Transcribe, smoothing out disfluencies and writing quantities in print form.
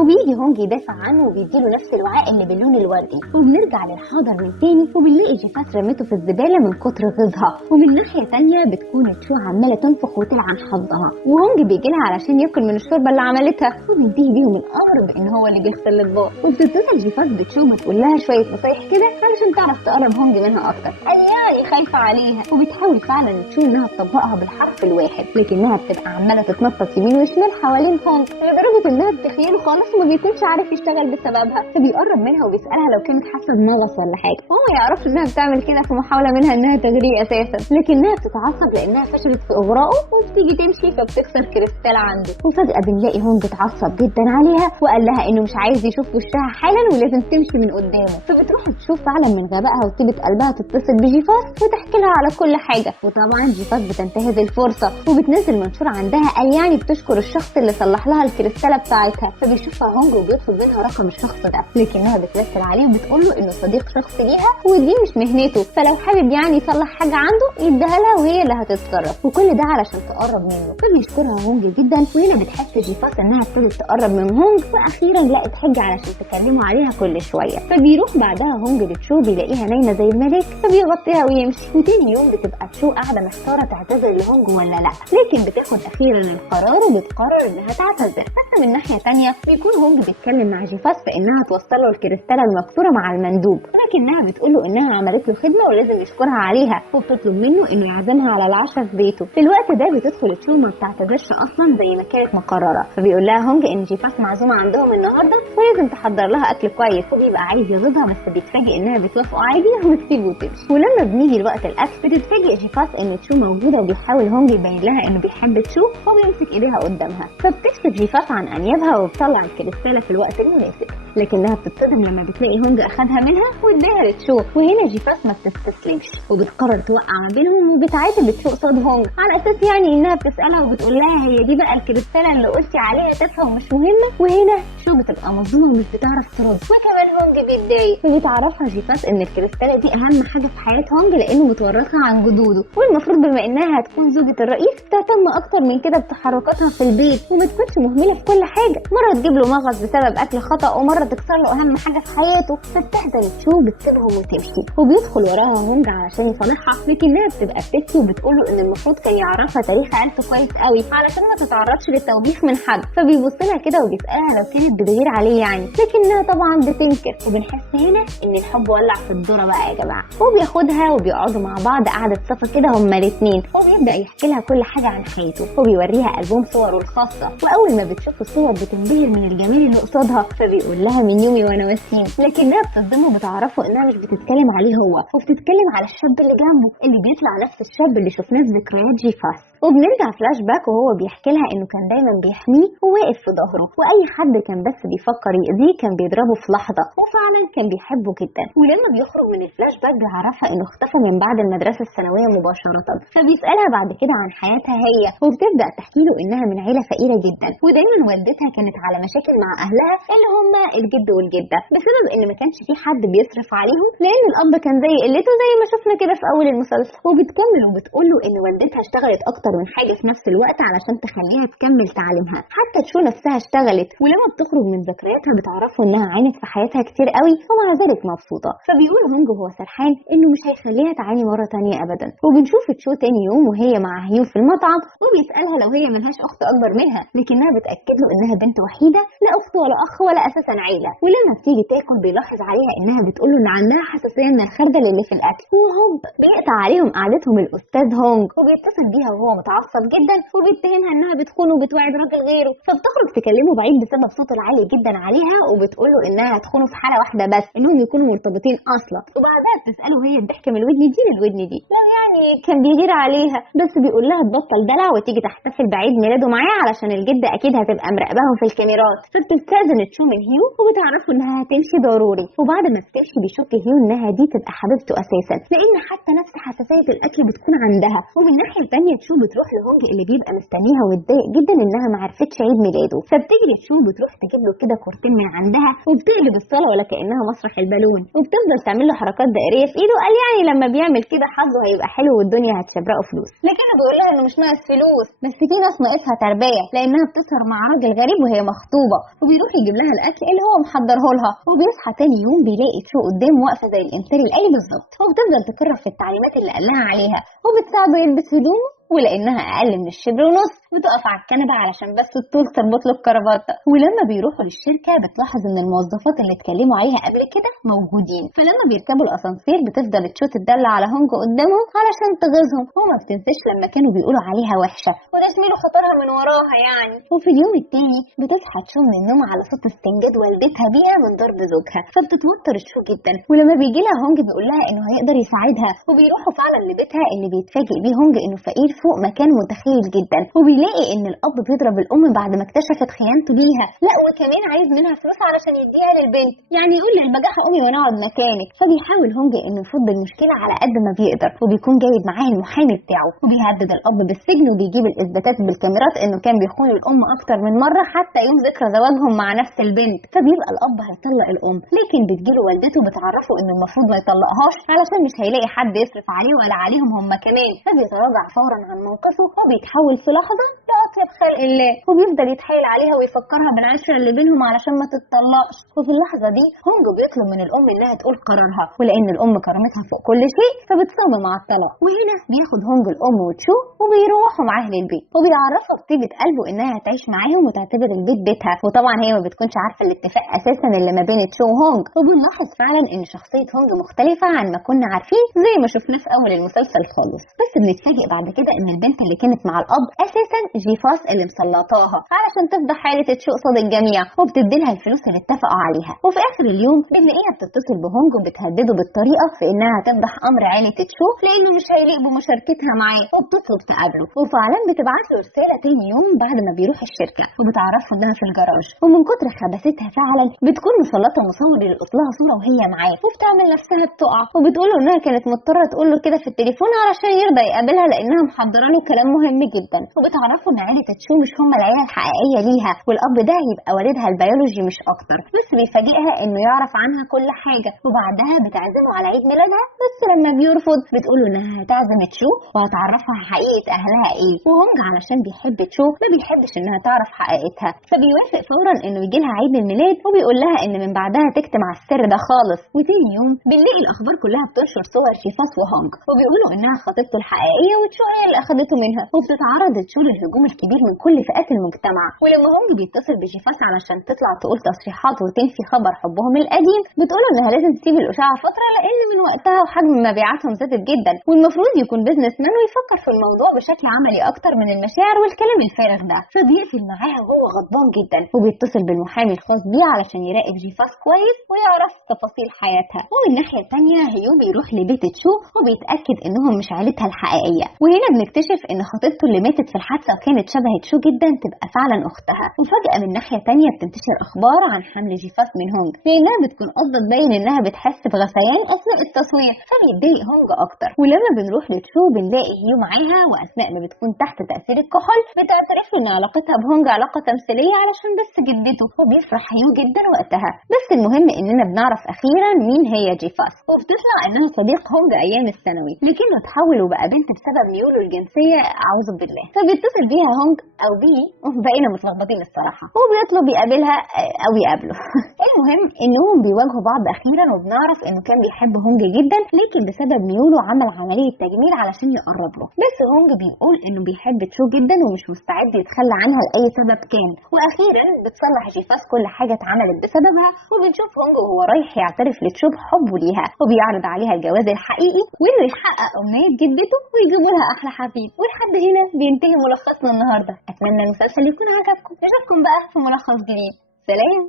وبيجي هونج يدافع عنه وبيديله نفس الوعاء اللي باللون الوردي. وبنرجع للحاضر من تاني وبنلاقي جيفاس رمته في الزباله من كتر غيظها، ومن ناحيه تانيه بتكون تشو عماله تنفخ وتلعن حظها، وهونج بيجي لها علشان ياكل من الشوربه اللي عملتها، وبينتهي بيهم الامر بان هو اللي بيغسل الاطباق. وبتتصل جيفاس بتشو بتقول لها شويه نصايح كده علشان تعرف تقرب هونج منها اكتر، قال يعني خايفه عليها. وبتحاول فعلا تشو انها تطبقها بالحرف الواحد، لكنها بتبقى عماله تتنطط يمين وشمال حوالين هونج لدرجه انها بتخيله خالص وما بيكونش عارف يشتغل بسببها. فبيقرب منها وبيسالها لو كانت حاسه بمغص ولا حاجه، وهو يعرف انها بتعمل كده في محاوله منها انها تغريه اساسا، لكنها بتتعصب لانها فشلت في اغراءه وبتيجي تمشي فبتكسر كريستال عنده. وفجاه بنلاقي هونج اتعصب جدا عليها وقال لها انه مش عايز يشوف وشها حالا ولازم تمشي من قدامه. فبتروح تشوف فعلا من غبائها وتيجي قلبها تتصل بجيفاس وتحكي لها على كل حاجه. وطبعا جيفاس بتنتهز الفرصه وبتنزل منشور عندها قال يعني بتشكر الشخص اللي صلح لها الكريستاله بتاعتها. فبيشوفها هونج وبيطلب منها رقم الشخص ده، لكنها بترسل عليه وبتقول له انه صديق شخص ليها ودي مش مهنته، فلو حابب يعني يصلح حاجه عنده يديها لها وهي اللي هتتصرف، وكل ده علشان تقرب منه. فبيشكرها هونج جدا، وهنا بتحس جيفاس انها ابتدت تقرب من هونج، واخيرا لقت حجه علشان تكلموا عليها كل شويه. فبيروح بعدها هونج لتشو بيلاقيها نايمه زي الملاك فبيغطيها ويمشي. وتاني يوم بتبقى تشو قاعده محتاره تعتذر لهونج ولا لا، لكن بتاخد اخيرا القرار وبتقرر انها تعتذر. حتى من ناحيه تانيه بيكون هونج بيتكلم مع جيفاس في انها توصل له الكريستاله المكسوره مع المندوب، لكنها بتقول له انها عملت له خدمه ولازم يشكرها عليها، وبتطلب منه انه يعزمها على العشاء في بيته. في الوقت ده بتدخل تشو ما بتعتذرش اصلا زي ما كانت مقرره، فبيقول لها هونج ان جيفاس معزومه عندهم النهارده ولازم تحضر لها اكل كويس، وبيبقى عايز يغيظها بس بيتفاجئ انها بتوافق عادي وبتسيبه وتمشي. ولما بنيجي لوقت الاكل بتتفاجئ جيفاس ان تشو موجوده وبيحاول هونج يبين لها انه بيحب تشو وبيمسك ايديها قدامها. فبتكشف جيفاس عن انيابها وبتطلع الكريستاله في الوقت المناسب، لكنها بتتصدم لما بتلاقي هونج اخدها منها واداها لتشو. وهنا جيفاس ما بتستسلمش وبتقرر توقع ما بينهم وبتعاتب تشو قصاد هونج على اساس يعني انها بتسالها وبتقول لها هي دي بقى الكريستاله اللي قلتي عليها تافهه ومش مهمه. وهنا تشو بتبقى مصدومه ومش بتعرف ترد، وكمان هونج بيتضايق. فبتعرفها جيفاس ان الكريستاله دي اهم حاجه في حياه هونج لانه متورثها عن جدوده، والمفروض بما انها هتكون زوجة الرئيس تهتم اكتر من كده بتحركاتها في البيت وما تكونش مهمله في كل حاجه، مره تجيب له مغص بسبب اكل خطا ومره تكسر له اهم حاجه في حياته. فبتحزن تشو بتسيبهم وتمشي، وبيدخل وراها هونج علشان يصالحها، لكنها بتبقى بتبكي وبتقول له ان المفروض كان يعرفها تاريخ عيلته كويس قوي علشان ما تتعرضش للتوبيخ من حد. فبيبص لها كده وبيسالها لو كانت بتغير عليه يعني، لكنها طبعا بتنكر. وبنحس هنا ان الحب ولع في الذره بقى يا جماعه، وبياخدها وبيقعدوا مع بعض قعده صفا كده هما الاثنين، وبيبدا يحكي لها كل حاجه عن حياته، وبيوريها البوم صوره الخاصه، واول ما بتشوف الصور بتنبهر من الجمال اللي قصادها. فبيقول لها من يومي وانا وسيم، لكنها بتصدمه وبتعرفه انها مش بتتكلم عليه هو، وبتتكلم على الشاب اللي جنبه اللي بيطلع نفس الشاب اللي شفناه في ذكريات جيفاس. وبنرجع فلاش باك وهو بيحكي لها انه كان دايما بيحميه وواقف في ظهره، واي حد كان بس بيفكر يأذيه كان بيضربه في لحظه، وفعلا كان بيحبه جدا. ولما بيخرج من الفلاش باك بيعرفها انه اختفى من بعد المدرسه الثانويه مباشره. فبيسالها بعد كده عن حياتها هي، وبتبدا تحكي له انها من عيله فقيره جدا، ودايما والدتها كانت على مشاكل مع اهلها اللي هم الجد والجده بسبب ان ما كانش في حد بيصرف عليهم لان الاب كان زي قلته زي ما شفنا كده في اول المسلسل. وبتكمل وبتقول له ان والدتها اشتغلت اكتر من حاجه في نفس الوقت علشان تخليها تكمل تعليمها، حتى تشو نفسها اشتغلت. ولما بتخرج من ذكرياتها بتعرفوا انها عانت في حياتها كتير قوي ومع ذلك مبسوطه. فبيقول هونج وهو سرحان انه مش هيخليها تعاني مره تانية ابدا. وبنشوف تشو تاني يوم وهي مع هيو في المطعم وبيسالها لو هي ملهاش اخت اكبر منها، لكنها بتاكد له انها بنت وحيده لا اخت ولا اخ ولا اساسا عيله. ولما بتيجي تاكل بيلاحظ عليها انها بتقول له ان عندها حساسيه من الخردل اللي في الاكل، وهوب بيقطع عليهم قعدتهم الاستاذ هونج وبيتصل بيها وهو متعصب جدا وبيتهمها انها بتخونه وبتوعد راجل غيره. فبتخرج تكلمه بعيد بسبب صوت العالي جدا عليها وبتقول له انها هتخونه في حاله واحده بس، انهم يكونوا مرتبطين اصلا. وبعدها بتساله هي الضحكه من الودن دي للودن دي لو يعني كان بيغير عليها، بس بيقول لها تبطل دلع وتيجي تحتفل بعيد ميلاده معاه علشان الجده اكيد هتبقى مراقباهم في الكاميرات. فبتستاذن تشو من هيو وبتعرفوا انها هتمشي ضروري. وبعد ما بتمشي بيشك هيو انها دي تبقى حبيبته اساسا لان حتى نفس حساسيه الاكل بتكون عندها. ومن ناحيه ثانيه تشو بتروح لهونج اللي بيبقى مستنيها ومتضايق جدا انها ما عرفتش عيد ميلاده، فبتجري تشو بتروح تجيب له كده كورتين من عندها وبتقلب الصاله ولا كانها مسرح البالون، وبتفضل تعمل له حركات دائريه في ايده. قال يعني لما بيعمل كده حظه هيبقى حلو والدنيا هتشبرقه فلوس، لكنه بيقول لها انه مش ناقص فلوس، بس في ناس ناقصها تربيه لانها بتسهر مع راجل غريب وهي مخطوبه، وبيروح يجيب لها الاكل اللي هو محضره لها. وبيصحى تاني يوم بيلاقي تشو قدامه واقفه زي الامثال الآلي بالظبط، وبتفضل تكرر في التعليمات اللي قال لها عليها، وبتساعده يلبس هدومه، ولانها اقل من الشبر ونص بتقف على الكنبه علشان بس الطول تربط له الكرافته. ولما بيروحوا للشركه بتلاحظ ان الموظفات اللي اتكلموا عليها قبل كده موجودين، فلما بيركبوا الاسانسير بتفضل تشو تدلع على هونج قدامهم علشان تغيظهم، وما بتنساش لما كانوا بيقولوا عليها وحشه وده زميله خطرها من وراها يعني. وفي اليوم التاني بتصحى تشو من النوم على صوت استنجاد والدتها بيها من ضرب زوجها، فبتتوتر تشو جدا. ولما بيجي لها هونج بيقول لها انه هيقدر يساعدها، وبيروحوا فعلا لبيتها اللي بيتفاجئ بيه هونج انه فقير فوق مكان متخيل جدا، وبيلاقي ان الاب بيضرب الام بعد ما اكتشفت خيانته ليها، لا وكمان عايز منها فلوس علشان يديها للبنت، يعني يقول للبجاحه قومي وانا اقعد مكانك. فبيحاول هونج انه يفض المشكله على قد ما بيقدر، وبيكون جايب معاه المحامي بتاعه، وبيهدد الاب بالسجن، وبيجيب الاثباتات بالكاميرات انه كان بيخون الام اكتر من مره حتى يوم ذكرى زواجهم مع نفس البنت. فبيبقى الاب هيطلق الام، لكن بتجيله والدته بتعرفه انه المفروض ما يطلقهاش علشان مش هيلاقي حد يصرف عليه ولا عليهم هم كمان. فبيتراجع فورا عن موقفه وبيتحول في لحظه لأطيب خلق الله، وبيفضل يتحايل عليها ويفكرها بالعشره اللي بينهم علشان ما تتطلقش. وفي اللحظه دي هونج بيطلب من الام انها تقول قرارها، ولان الام كرامتها فوق كل شيء فبتصمم على الطلاق. وهنا بياخد هونج الام وتشو وبيروحوا معاه للبيت، وبيعرفها بطيبه قلبه انها هتعيش معاهم وتعتبر البيت بيتها. وطبعا هي ما بتكونش عارفه الاتفاق اساسا اللي ما بين تشو وهونج. وبنلاحظ فعلا ان شخصيه هونج مختلفه عن ما كنا عارفين زي ما شفناه في اول المسلسل خالص، بس بنتفاجئ بعد كده ان البنت اللي كانت مع الاب اساسا جيفاس اللي مسلطاها علشان تفضح حاله تشو قصاد الجميع، وبتديلها الفلوس اللي اتفقوا عليها. وفي اخر اليوم بنلاقيها بتتصل بهونج وبتهدده بالطريقه في انها هتفضح امر عائله تشو لانه مش هيليق بمشاركتها معاه، وبتطلب تقابله. وفعلا بتبعت له رساله تاني يوم بعد ما بيروح الشركه، وبتعرفه انها في الجراج، ومن كتر خباثتها فعلا بتكون مسلطه مصور يلقط لها صوره وهي معاه، وبتعمل نفسها بتقع، وبتقول له انها كانت مضطره تقول له كده في التليفون علشان يرضى يقابلها لانها محضره له كلام مهم جدا. وبتعرفه ان عيله تشو مش هم العيله الحقيقيه ليها، والاب ده هيبقى والدها البيولوجي مش اكتر. بس بيفاجئها انه يعرف عنها كل حاجه، وبعدها بتعزمه على عيد ميلادها، بس لما بيرفض بتقول له انها هتعزم تشو وهتعرفها حقيقه اهلها ايه. وهونج علشان بيحب تشو ما بيحبش انها تعرف حقيقتها، فبيوافق فورا انه يجي لها عيد الميلاد، وبيقول لها ان من بعدها تكتم على السر ده خالص. وتاني يوم بنلاقي الاخبار كلها بتنشر صور جيفاس وهونج، وبيقولوا انها خطيبته الحقيقيه وتشو هي اللي اخدته منها. وبتتعرض تشو للهجوم الكبير من كل فئات المجتمع. ولما هونج بيتصل بجيفاس علشان تطلع تقول تصريحات وتنفي خبر حبهم القديم، بتقول انها لازم تسيب الاشاعه فتره لان من وقتها وحجم مبيعاتهم زادت جدا، والمفروض يكون بيزنس مان ويفكر في الموضوع بشكل عملي اكتر من المشاعر والكلام الفارغ ده. فبيقفل معاها وهو غضبان جدا، وبيتصل بالمحامي الخاص بيه علشان يراقب جيفاس كويس ويعرف تفاصيل حياتها. ومن الناحيه الثانيه هيو بيروح لبيت تشو وبيتاكد انهم مش عيلتها الحقيقيه، وهنا بنكتشف ان خطيبته اللي ماتت في الحادثه وكانت شبه تشو جدا تبقى فعلا اختها. وفجاه من ناحيه ثانيه بتنتشر اخبار عن حمل جيفاس من هونج، لانها بتكون قصده تبين انها بتحس بغثيان اثناء التصوير، فبيتضايق هونج اكتر. ولما بنروح لتشو بنلاقي هيو معاها، واثناء ما بتكون تحت تاثير الكحول بتعترف له ان علاقتها بهونج علاقه تمثيليه علشان بس جدته، وبيفرح هيو جدا وقتها. بس المهم اننا بنعرف اخيرا مين هي جيفاس، وبتطلع انها صديق هونج ايام الثانوي، لكنه اتحول وبقى بنت بسبب ميوله الجنسيه اعوذ بالله. فبيتصل بيها هونج او بي، بقينا متلخبطين الصراحه، وبيطلب يقابلها او يقابله. المهم انهم بيواجهوا بعض اخيرا، وبنعرف انه كان بيحب هونج جدا لكن بسبب ميوله عمل عمليه تجميل علشان يقرب له. بس هونج بيقول انه بيحب تشو جدا ومش مستعد يتخلى عنها لاي سبب كان. واخيرا بتصلح جيفاس كل حاجه اتعملت بسببها، وبنشوف هونج وهو رايح يعترف لتشو بحبه ليها، وبيعرض عليها الجواز الحقيقي وانه يحقق امنيه جدته ويجيبوا لها احلى حفيد. ولحد هنا بينتهي ملخصنا النهارده. اتمنى المسلسل يكون عجبكم. نشوفكم بقى في ملخص جديد. سلام.